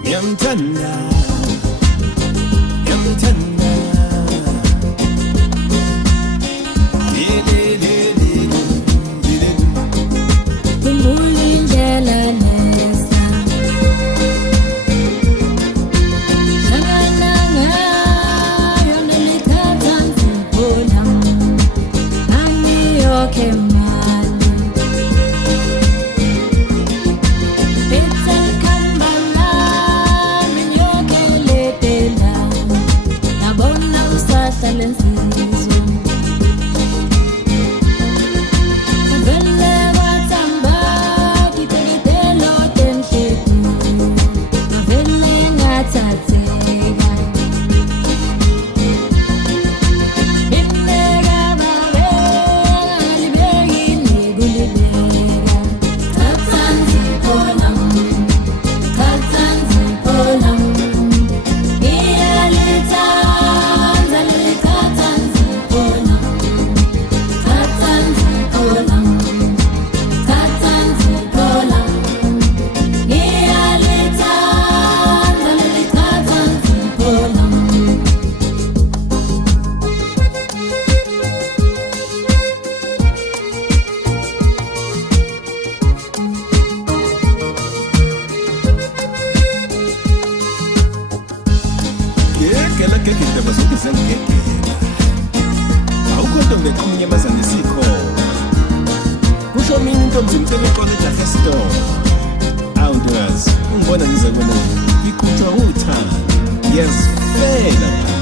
Ngiyamthanda, ngiyamthanda. Khumbula indlela nesa hlangana ngayo nelikhathi ngiphula angiyokhe mali Pizza kambala minyoke letela nabona usahla lensizwe Ngekela indaba zonke sengigegela. Awukho ntombi eqhuma inyamazane esikhona. Kusho mina intombi zimtshela eqokeja esitolo. Awu ntokazi, ungibona ngize kwena ngiqhutshwa uthando. Ngiyazifela.